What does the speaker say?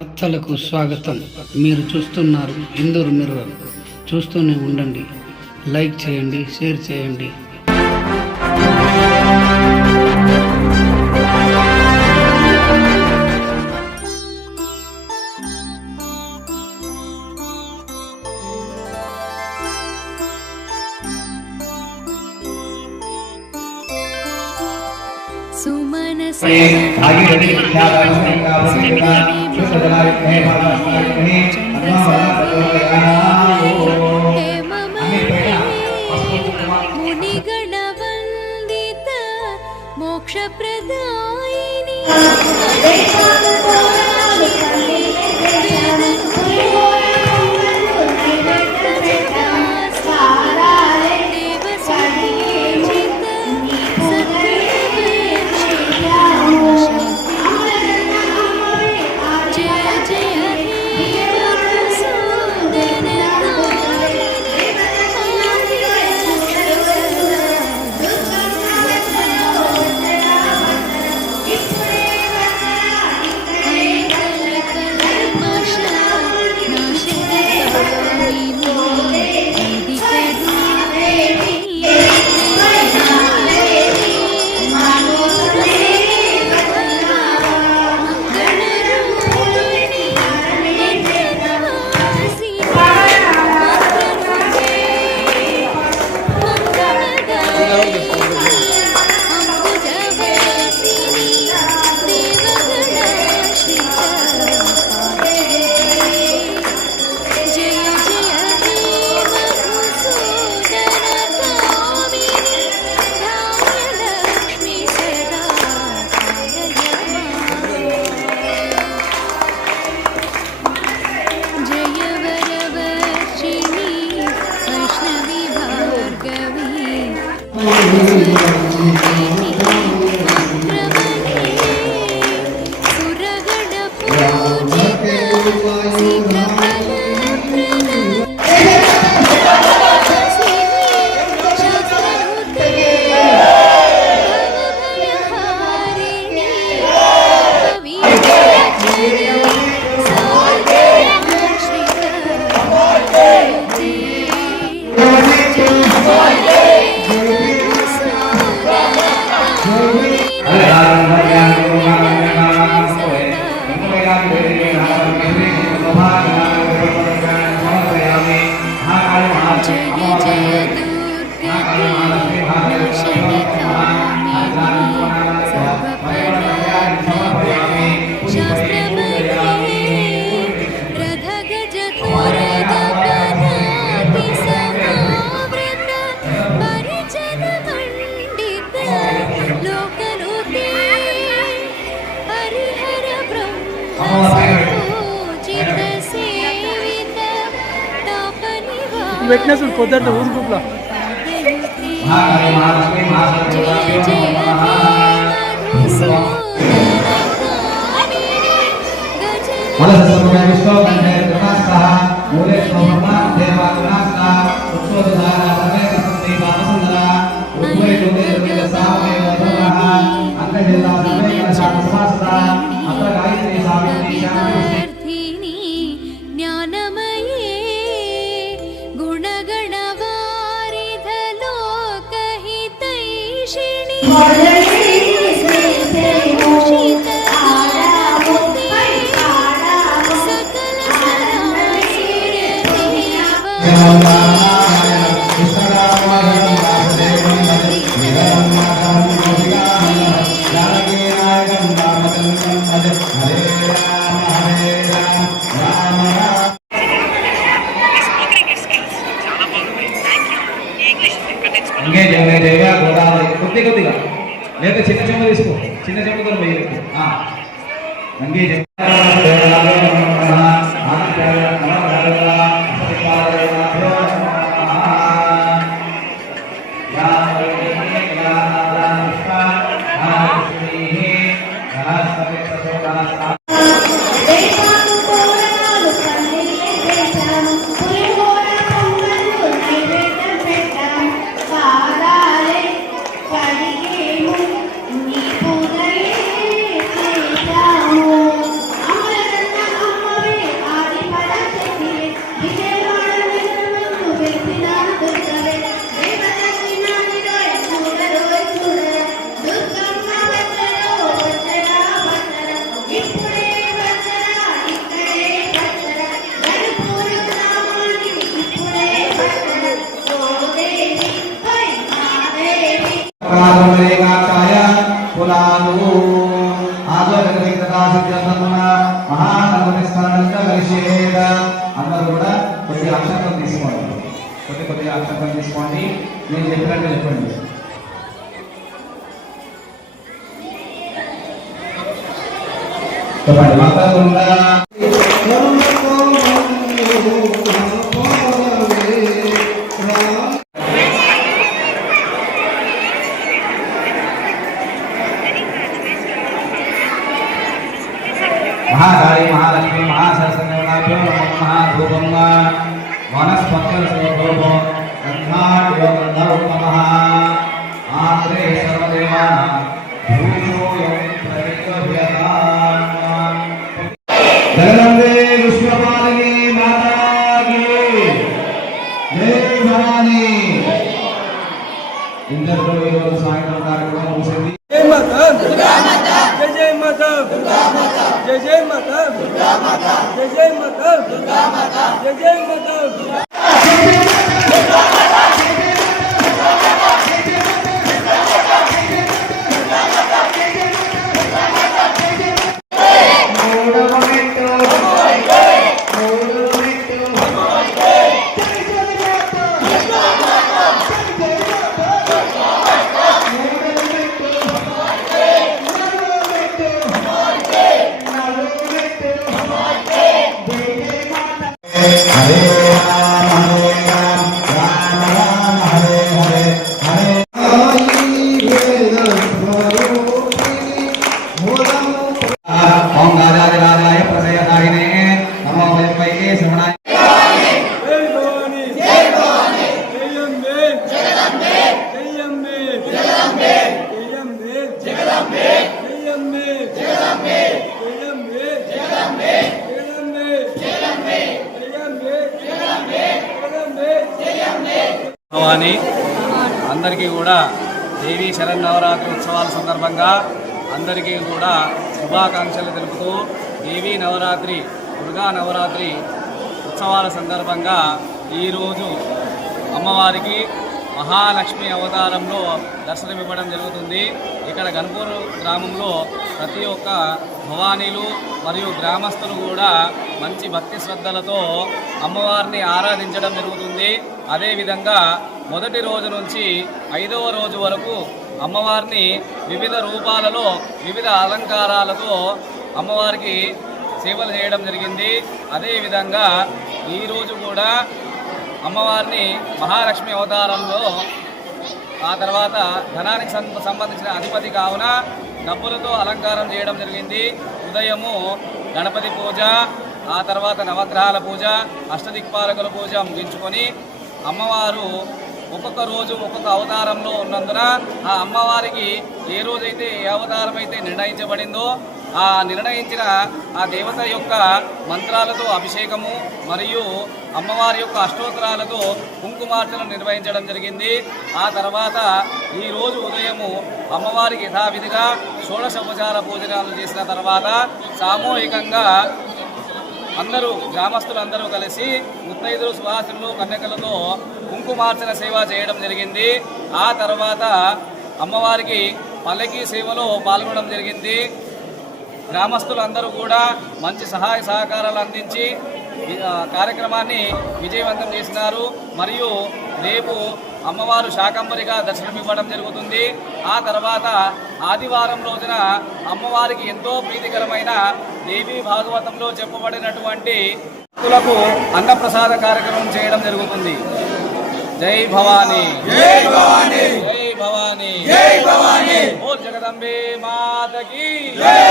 వార్తలకు స్వాగతం. మీరు చూస్తున్నారు ఇందూరు మిర్రర్. చూస్తూనే ఉండండి. లైక్ చేయండి, షేర్ చేయండి. మునిగణవందిత మోక్షప్రదాయిని వెట్నెస్ పొద్దుట ఊరు గ్రూప్లో కొద్దిగా లేదా చిన్న చెమ్మ తీసుకో, చిన్న చెమ్మతో వేయలేదు. తస్మాత్మరేగాచాయ పునాదు మహానగరిస్మరణ అందరూ కూడా కొద్దిగా అక్షరం తీసుకోండి. కొద్దిగా అక్షరం తీసుకోండి. నేను చెప్పినట్టు చెప్పండి. చెప్పండి. మంత్రకుండా महाकाली महालक्ष्मी महासरस्वती महाधूपम वनस्पतिर्भूप गन्धाढ्योगन्धोत्तमः आत्रे सर्वदेवानां भूषोऽयं प्रविष्टव्यताम्। जगदम्बे विश्वपालिनी माता की जय भवानी। इंद्र सायंकाल कार्यक्रम मुगिసింది। जय माता दुर्गा माता जय माता दुर्गा माता जय माता दुर्गा माता जय माता दुर्गा माता जय माता दुर्गा భవాని అందరికీ కూడా దేవీ శరన్నవరాత్రి ఉత్సవాల సందర్భంగా అందరికీ కూడా శుభాకాంక్షలు తెలుపుతూ దేవీ నవరాత్రి దుర్గా నవరాత్రి ఉత్సవాల సందర్భంగా ఈరోజు అమ్మవారికి మహాలక్ష్మి అవతారంలో దర్శనమివ్వడం జరుగుతుంది. ఇక్కడ గన్పూర్ గ్రామంలో ప్రతి ఒక్క భవానీలు మరియు గ్రామస్తులు కూడా మంచి భక్తి శ్రద్ధలతో అమ్మవారిని ఆరాధించడం జరుగుతుంది. అదేవిధంగా మొదటి రోజు నుంచి 5వ రోజు వరకు అమ్మవారిని వివిధ రూపాలలో వివిధ అలంకారాలతో అమ్మవారికి సేవలు చేయడం జరిగింది. అదేవిధంగా ఈరోజు కూడా అమ్మవారిని మహాలక్ష్మి అవతారంలో ఆ తర్వాత ధనానికి సంబంధించిన అధిపతి కావున డబ్బులతో అలంకారం చేయడం జరిగింది. ఉదయము గణపతి పూజ, ఆ తర్వాత నవగ్రహాల పూజ, అష్టదిక్పాలకుల పూజ ముగించుకొని అమ్మవారు ఒక్కొక్క రోజు ఒక్కొక్క అవతారంలో ఉన్నందున ఆ అమ్మవారికి ఏ రోజైతే ఏ అవతారం అయితే నిర్ణయించబడిందో ఆ నిర్ణయించిన ఆ దేవత యొక్క మంత్రాలతో అభిషేకము మరియు అమ్మవారి యొక్క అష్టోత్తరాలతో కుంకుమార్చన నిర్వహించడం జరిగింది. ఆ తర్వాత ఈరోజు ఉదయము అమ్మవారికి యథావిధిగా షోడశోపచార పూజనాలు చేసిన తర్వాత సామూహికంగా అందరూ గ్రామస్తులందరూ కలిసి ముత్తైదులు సువాసినులు కన్యకలతో కుంకుమార్చన సేవ చేయడం జరిగింది. ఆ తర్వాత అమ్మవారికి పల్లకీ సేవలో పాల్గొనడం జరిగింది. గ్రామస్తులందరూ కూడా మంచి సహాయ సహకారాలు అందించి కార్యక్రమాన్ని విజయవంతం చేసినారు. మరియు రేపు అమ్మవారు శాకంబరిగా దర్శనమివ్వడం జరుగుతుంది. ఆ తర్వాత ఆదివారం రోజున అమ్మవారికి ఎంతో ప్రీతికరమైన దేవీ భాగవతంలో చెప్పబడినటువంటి భక్తులకు అన్నప్రసాద కార్యక్రమం చేయడం జరుగుతుంది. జై భవానీ, జై భవానీ, జై భవానీ, జై భవానీ. ఓ జగదంబే మాతకి జై.